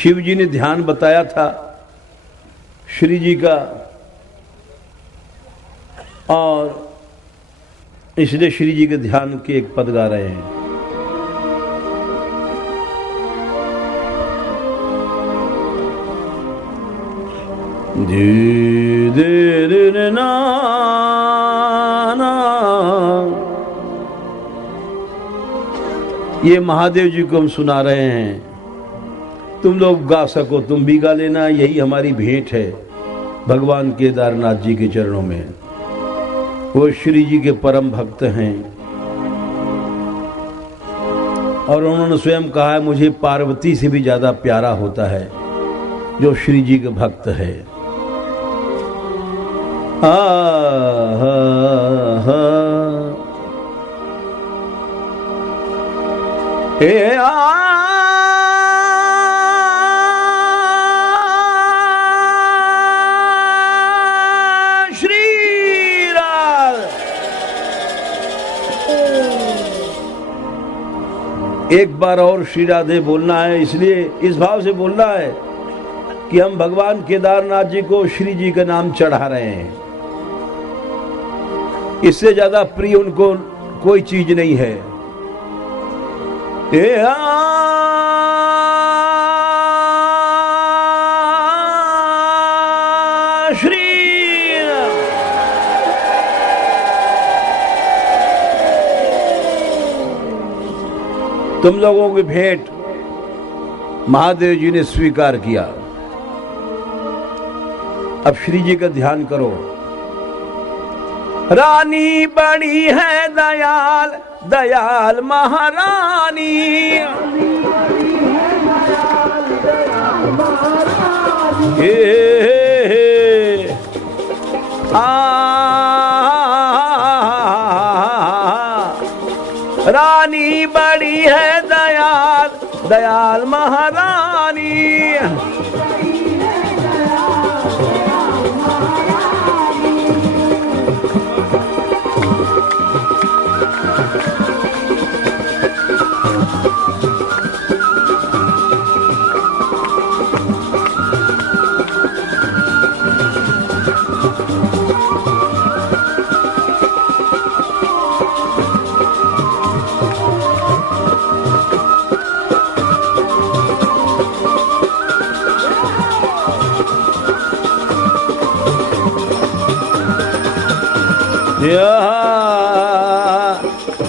शिव जी ने ध्यान बताया था श्री जी का, और इसलिए श्री जी के ध्यान के एक पद गा रहे हैं। दे दे रे ना ना, ये महादेव जी को हम सुना रहे हैं। तुम लोग गा सको तुम भी गा लेना, यही हमारी भेंट है भगवान केदारनाथ जी के चरणों में। वो श्री जी के परम भक्त हैं और उन्होंने स्वयं कहा है मुझे पार्वती से भी ज्यादा प्यारा होता है जो श्री जी के भक्त है। एक बार और श्री राधे बोलना है, इसलिए इस भाव से बोलना है कि हम भगवान केदारनाथ जी को श्री जी का नाम चढ़ा रहे हैं। इससे ज्यादा प्रिय उनको कोई चीज नहीं है। श्री तुम लोगों की भेंट महादेव जी ने स्वीकार किया। अब श्री जी का ध्यान करो। रानी बड़ी है दयाल, दयाल महारानी। रानी बड़ी है दयाल, दयाल महारानी।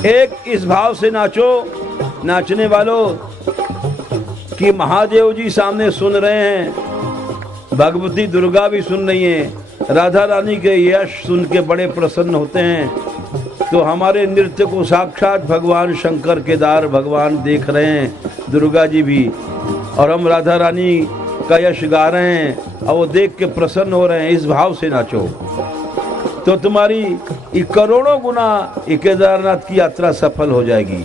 एक इस भाव से नाचो नाचने वालों कि महादेव जी सामने सुन रहे हैं, भगवती दुर्गा भी सुन रही हैं, राधा रानी के यश सुन के बड़े प्रसन्न होते हैं। तो हमारे नृत्य को साक्षात भगवान शंकर केदार भगवान देख रहे हैं, दुर्गा जी भी, और हम राधा रानी का यश गा रहे हैं और वो देख के प्रसन्न हो रहे हैं। इस भाव से नाचो तो तुम्हारी करोड़ों गुना केदारनाथ की यात्रा सफल हो जाएगी।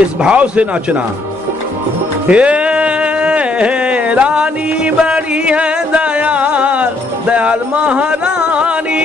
इस भाव से नाचना। हे रानी बड़ी है दयाल, दयाल महारानी।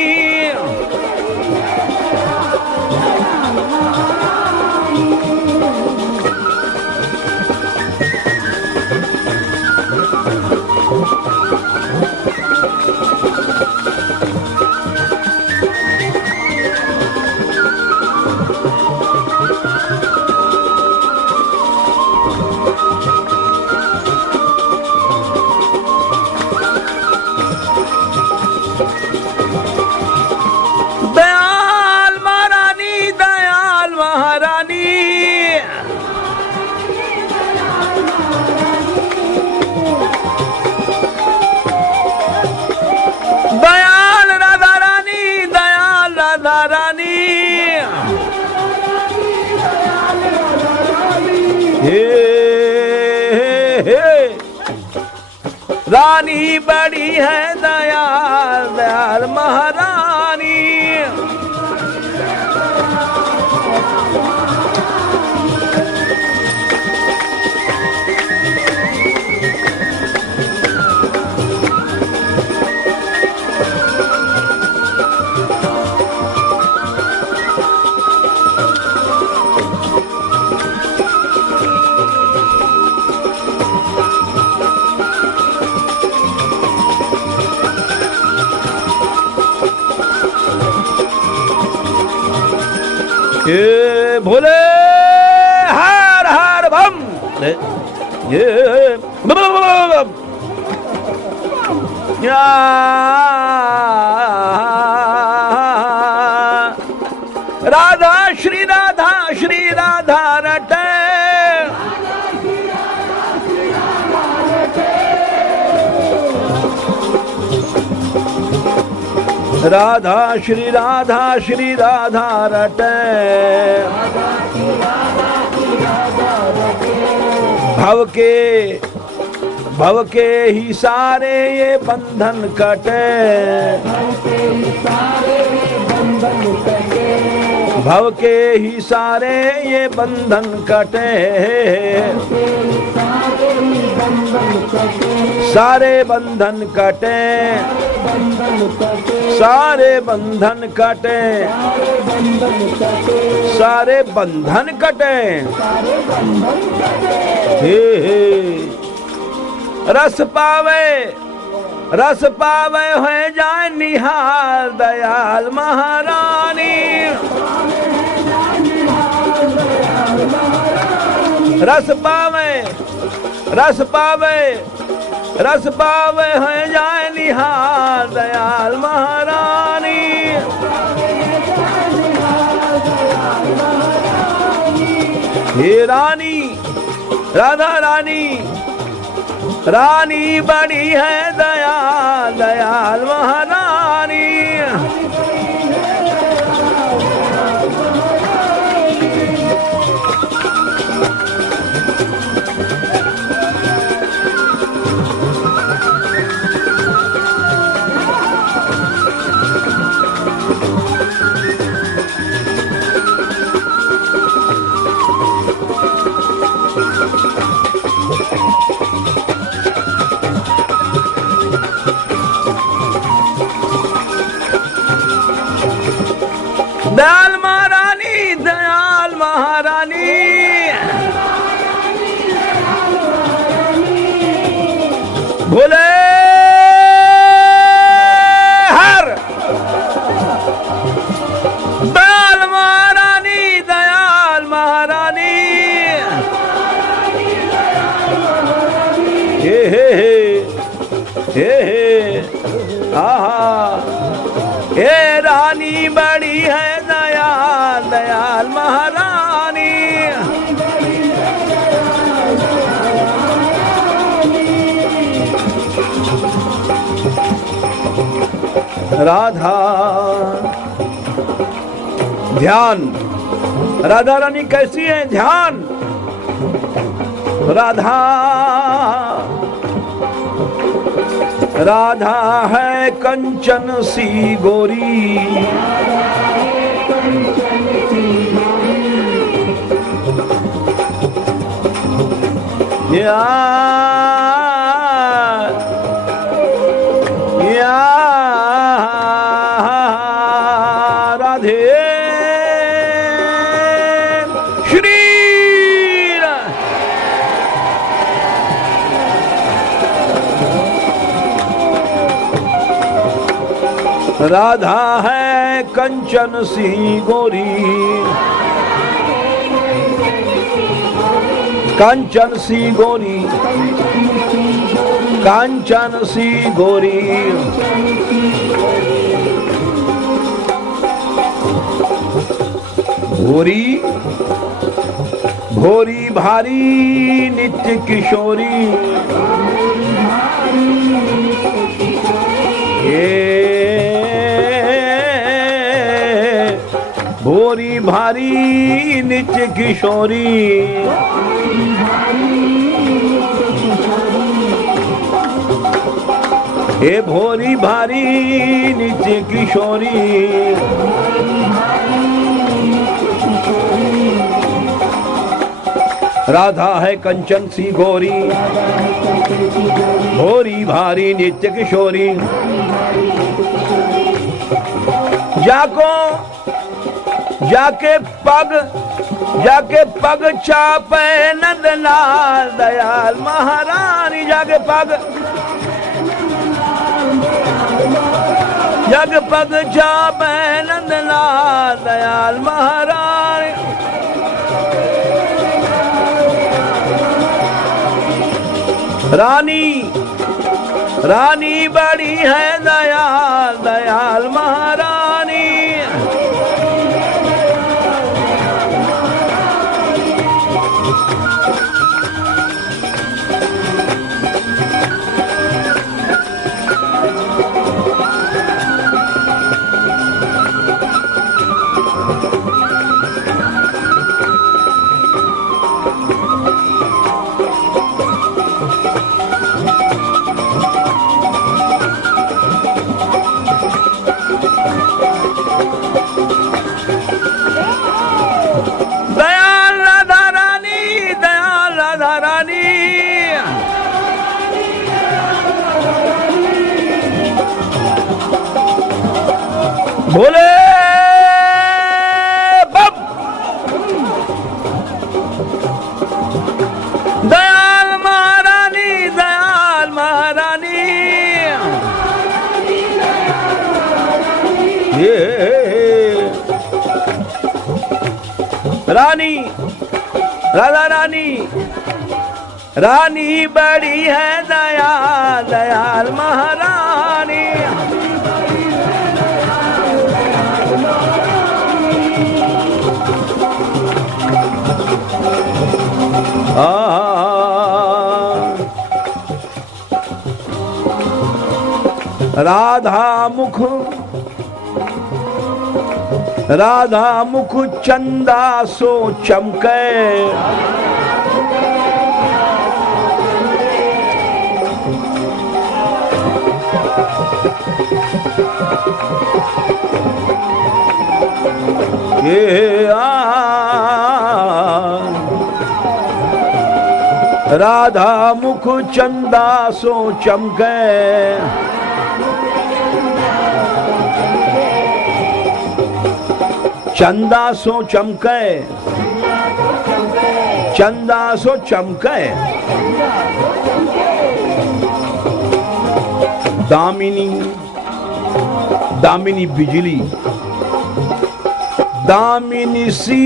रानी बड़ी है दयाल, दयाल महारानी। ये भोले हर हर बम, ये राधा श्री राधा रटे, राधा श्री राधा रटे, भव के ही सारे ये बंधन कटे, भव के ही सारे ये बंधन कटे, सारे बंधन कटे, सारे बंधन कटे, सारे बंधन कटे, हे रस पावे हो जाए निहाल दयाल महारानी, रस पावे हो जाए निहाल दयाल महारानी, हे रानी राधा रानी, रानी बड़ी है दयाल महारानी, दयाल महारानी, भोले हर दयाल महारानी, हे आहा, हे रानी बड़ी है दयाल महारानी, राधा ध्यान, राधा रानी कैसी है ध्यान, राधा है कंचन सी गोरी, या राधे श्री, राधा है कंचन सी गोरी, कांचन सी गोरी, कांचन सी गोरी, भोरी भोरी भारी नित्य किशोरी, भोरी भारी नित्य किशोरी, हे भोरी भारी नित्य किशोरी, राधा है कंचन सी गोरी, भोरी भारी नित्य किशोरी, जाके पग चापे नंदलाल दयाल महारानी, जाके पग चापे नंदलाल दयाल महारानी, रानी रानी बड़ी है दयाल, दयाल महारानी। बोले बम। दयाल महारानी, दयाल महारानी। ये रानी, राधा रानी, रानी बड़ी है दयाल, दयाल महारानी। राधा मुख, राधा मुख चंदा सो चमके। राधा मुख चंदा सो चमके। चंदा सो चमके, चंदा सो चमके। दामिनी, दामिनी बिजली, दामिनी सी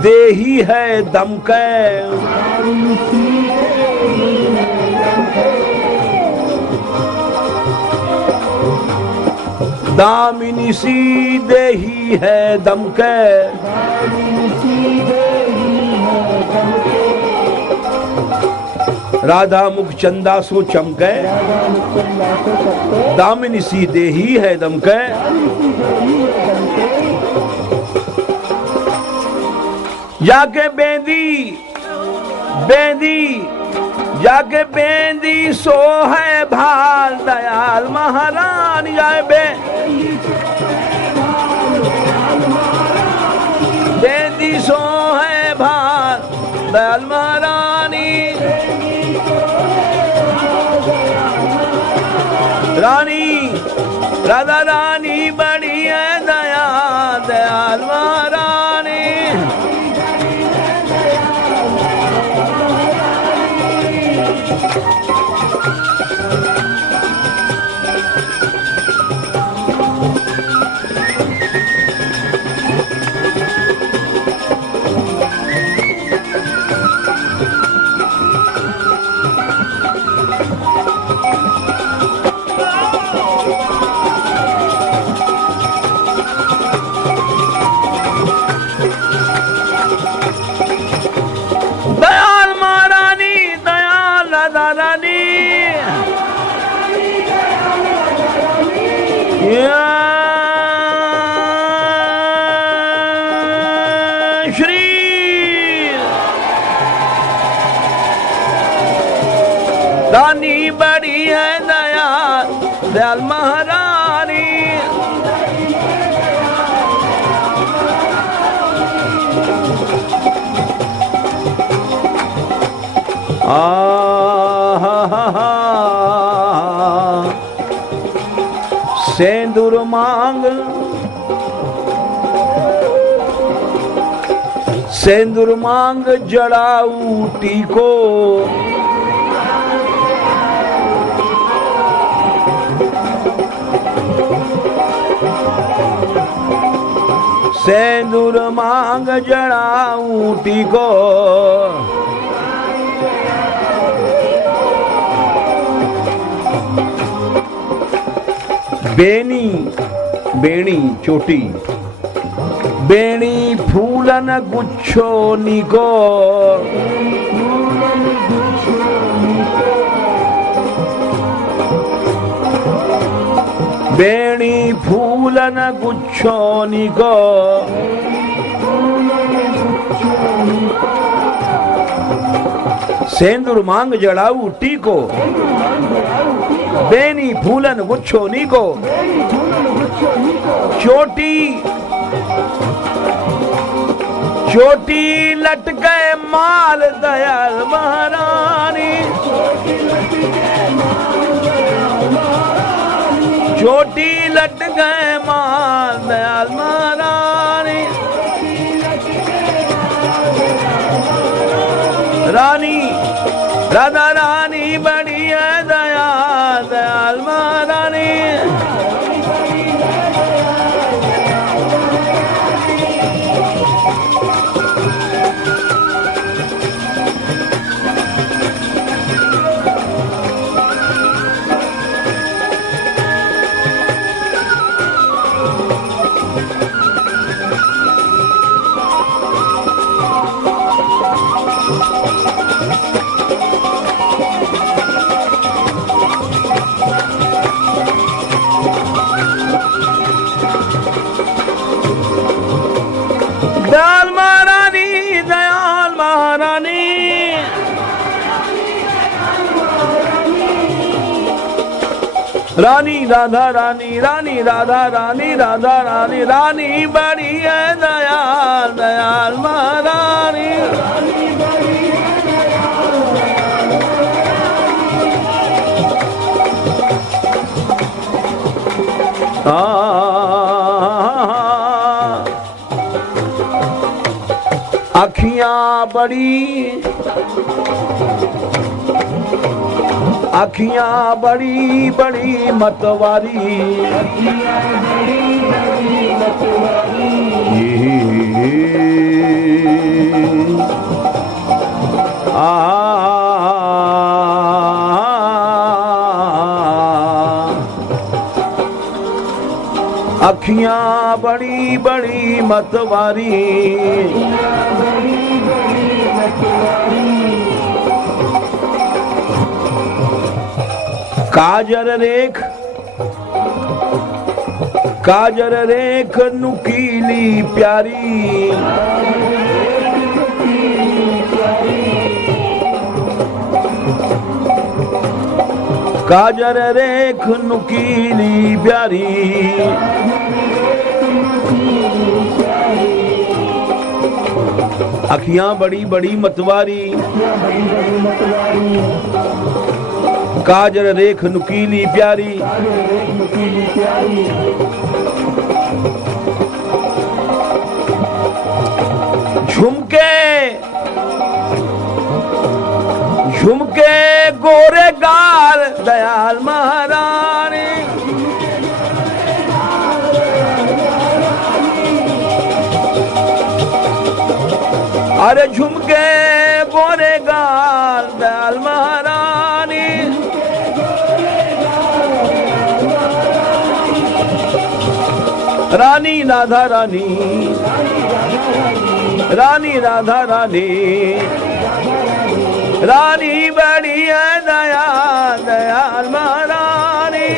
देही है दमके। दामिनी सी देही है दमके। राधा मुख चंदा सो चमके, दामिनी सी देही है दमके। जाके बेंदी, बेंदी, जाके बेंदी सो है भाल, दयाल महारानी। जाए बेंदी सो है भाल, दयाल महारानी। रानी, राधा रानी बड़ी है दयाल, दयाल महारानी। श्री रानी बड़ी है दयाल, दयाल महारानी। सेंदूर मांग, सेंदूर मांग जड़ाऊ टीको। सेंदूर मांग जड़ाऊ टीको। बेनी बेणी चोटी, बेणी फूलन गुच्छो निको, बेणी फूलन गुच्छो निको, सेंदूर मांग जड़ाऊ टीको, बेनी फूलन गुच्छो नीको, चोटी चोटी लटके माल दयाल महारानी, चोटी लटके माल दयाल महारानी, रानी राधा रानी बड़ी है दयाल दयाल महारानी, दयाल महारानी दयाल महारानी, रानी राधा रानी रानी राधा रानी राधा रानी, रानी बड़ी है दयाल दयाल महारानी, अखियां बड़ी बड़ी मतवारी, अखियां बड़ी बड़ी मतवारी, काजर रेख नुकीली प्यारी, काजर रेख नुकीली प्यारी, अखियां बड़ी बड़ी मतवारी, काजर रेख नुकीली प्यारी, झुमके गोरे गाल दयाल महारानी, अरे झुमके गोरे गाल दयाल महारानी, रानी राधा रानी रानी राधा रानी, रानी बड़ी है दयाल दयाल महारानी,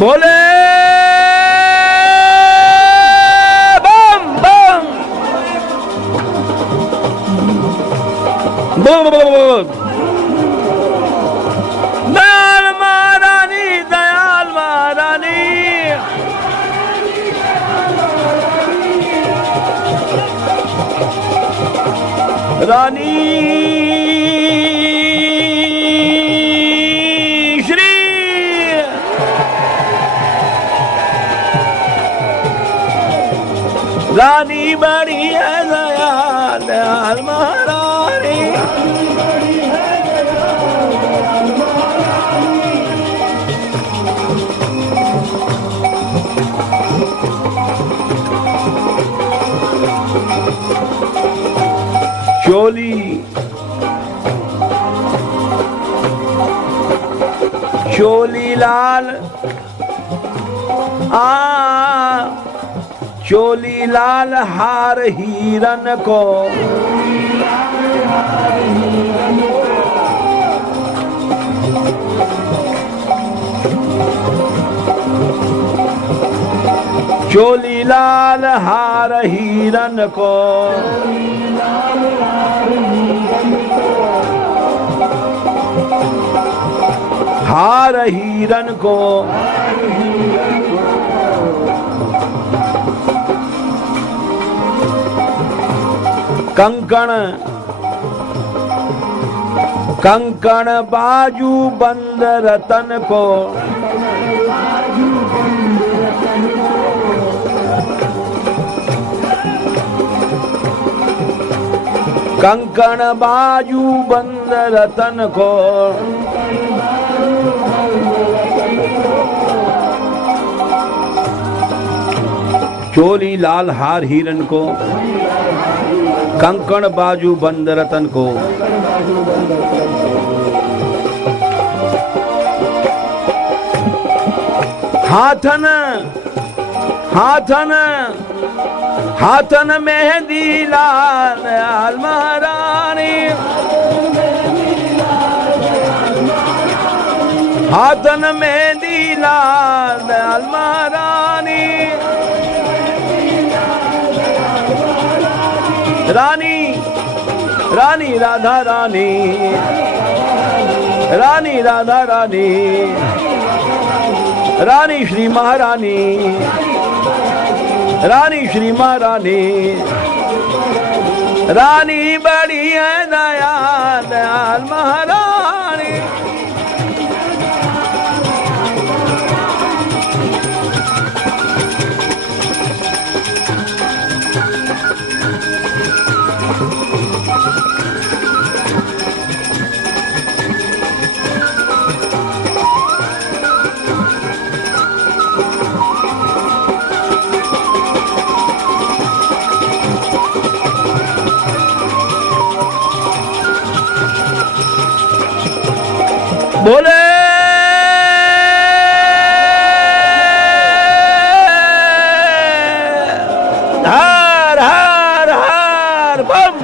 बोले बम बम बोल दयाल महारानी दयाल महारानी, रानी श्री रानी बड़ी है दयाल दयाल महारानी। चोली लाल चोली लाल हार हीरन को, चोली लाल हार हीरन को, हार हीरन को, कंकण कंकण बाजू बंद रतन को, कंकण बाजू बंद रतन को, चोली लाल हार हीरन को, कंकण बाजू बंद रतन को, हाथन हाथन हाथन मेहंदी लाल दयाल महारानी, हाथन मेहंदी लाल दयाल महारानी। रानी रानी राधा रानी, रानी राधा रानी, रानी श्री महारानी, रानी श्री महारानी, रानी बड़ी है दयाल दयाल महारानी। बोले हर हर हर बम।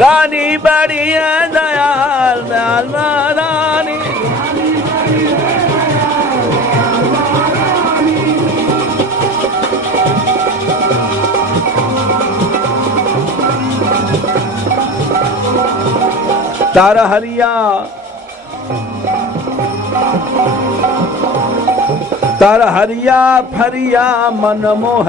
रानी बड़ी है दयाल दयाल महारानी, तारा हरिया तारा हरिया फरिया मन मोह,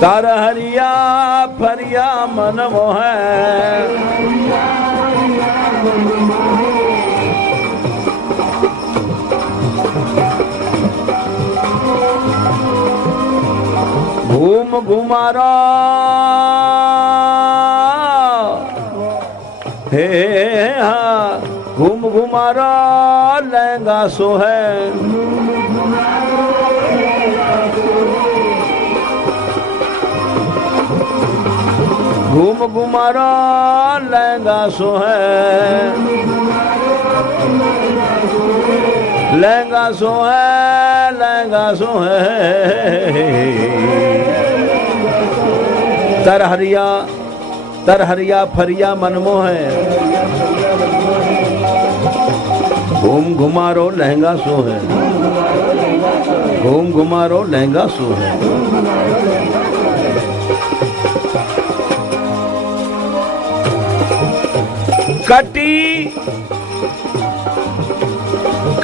तारा हरिया फरिया मन मोह, घूम घुमारा हे हाँ घूम घुमारा लहंगा सो है, घूम घुमारा लहंगा सो है, लहंगा सो है, लहंगा सो है। तरहरिया फरिया मनमो है, घूम घुमारो लहंगा सो है, घूम घुमारो लहंगा सो है।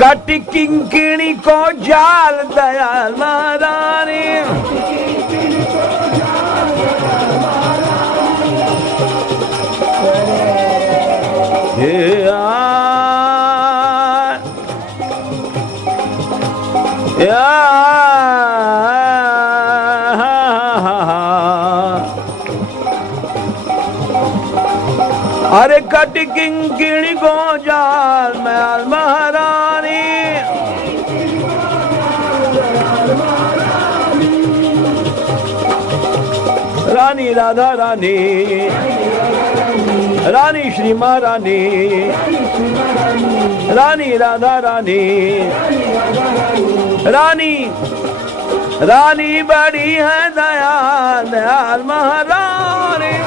कटी किंकिणी को जाल दयाल महारानी, हे या अरे कट किंकिणी को जाल महल महारानी, रानी राधा रानी, रानी श्री महारानी, रानी राधा रानी, रानी रानी बड़ी है दयाल दयाल महारानी।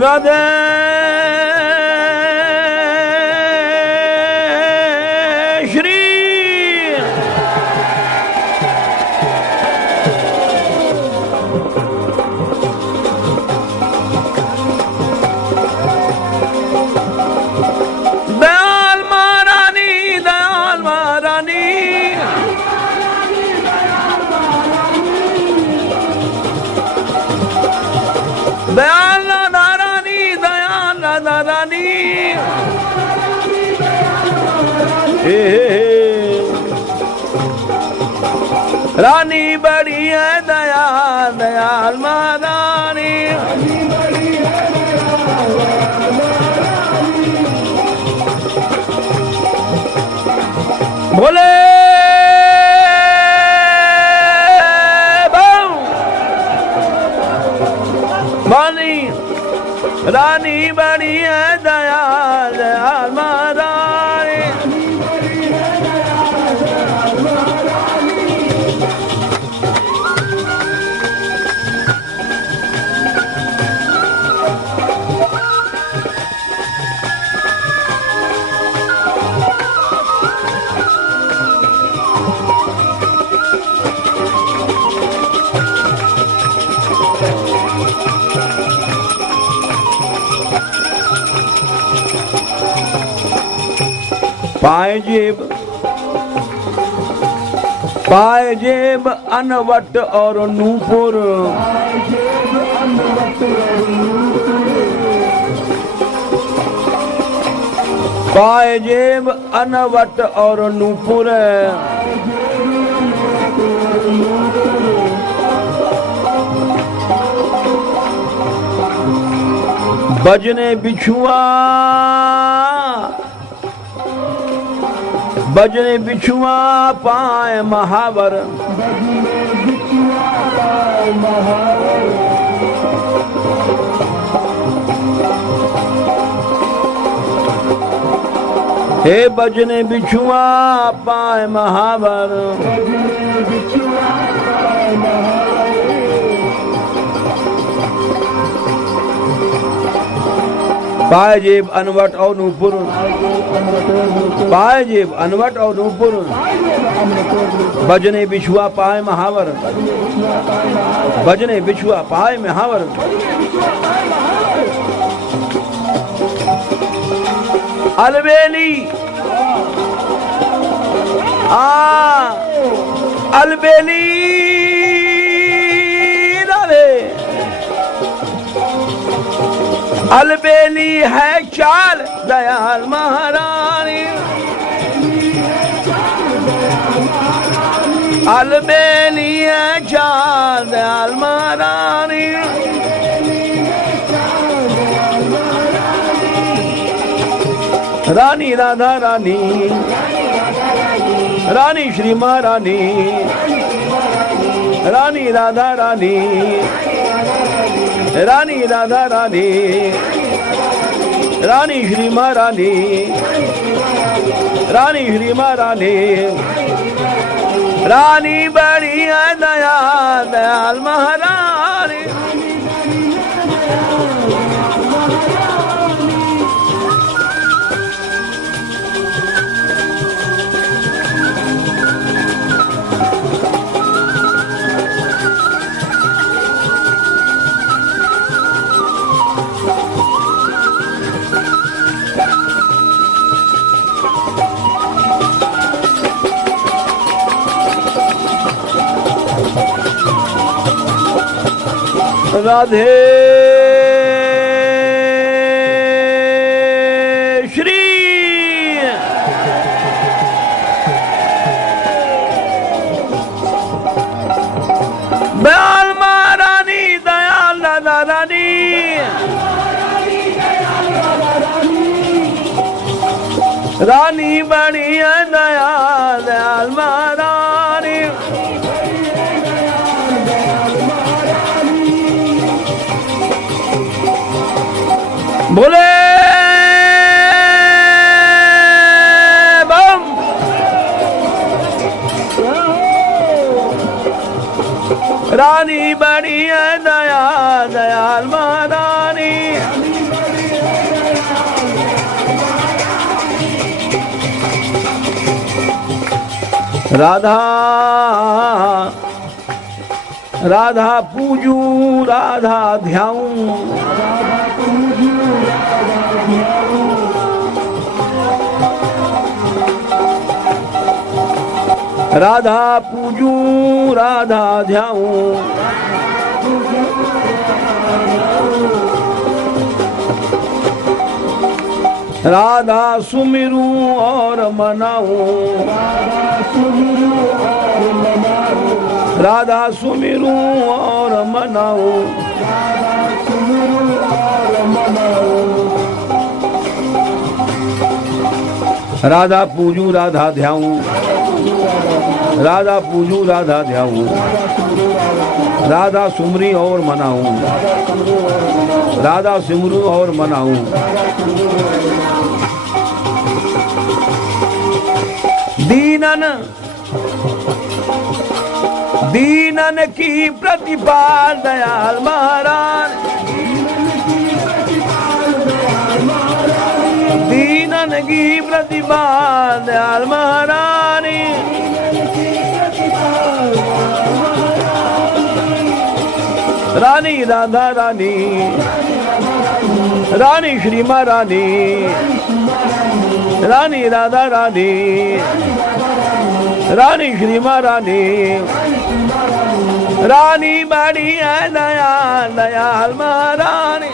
राधे श्री दयाल महारानी, दयाल महारानी, दयाल रानी बड़ी है दयाल दयाल महारानी। बोले बानी रानी बड़ी है दयाल दयाल महारानी। पाए जेब अनवट और नूपुर, पाए जेब अनवट और नूपुर, बजने बिछुआ बजने बिछुआ पाए महावर, हे बजने बिछुआ पाए महावर, पाए जेब अनवट और नूपुर, पाए जेब अनवट और नूपुर, बजने बिछुआ पाए महावर, बजने बिछुआ पाए महावर। अलबेली अलबेली राधे, अलबेली है चाल दयाल महारानी, अलबेली है चाल दयाल महारानी। रानी राधा रानी, रानी श्री महारानी, रानी राधा रानी, रानी राधा रानी, रानी श्री महारानी, रानी श्री महारानी, रानी बड़ी है दयाल दयाल महारानी। राधे श्री दयाल महारानी दयाल दादा रानी रानी बनी है दयाल दयाल महारानी बोले बम रानी बनी है दयाल दयाल महारानी राधा राधा पूजू राधा ध्याऊं राधा पूजू राधा ध्याऊं राधा सुमिरूं और मनाऊं राधा सुमिरूं और मनाऊं राधा पूजू राधा ध्याऊं राधा पूजू राधा ध्याऊं राधा सुमरी और मनाऊं राधा सिमरू और मनाऊं दीनन दीनन की प्रतिपाल दयाल महाराज दीनन की प्रतिपाल दयाल महारानी रानी राधा रानी रानी श्री महारानी रानी राधा रानी रानी श्री महारानी रानी बड़ी है दयाल दयाल महारानी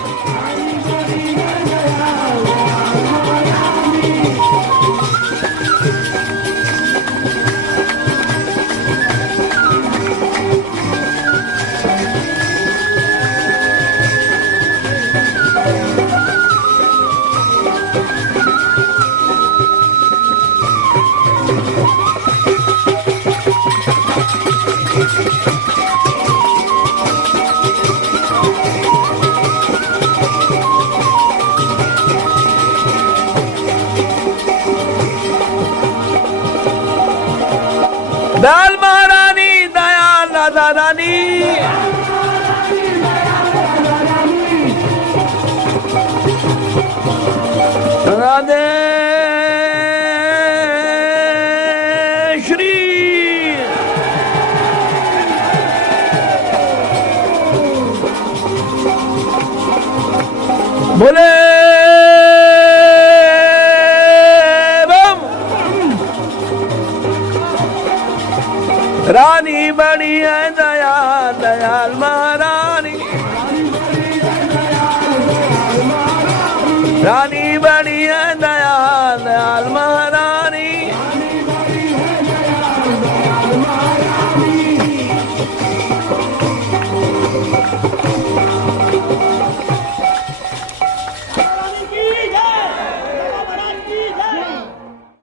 दयाल महारानी दयाल राधा रानी राधे श्री बोले रानी बड़ी है दयाल दयाल महारानी रानी बड़ी है दयाल दयाल महारानी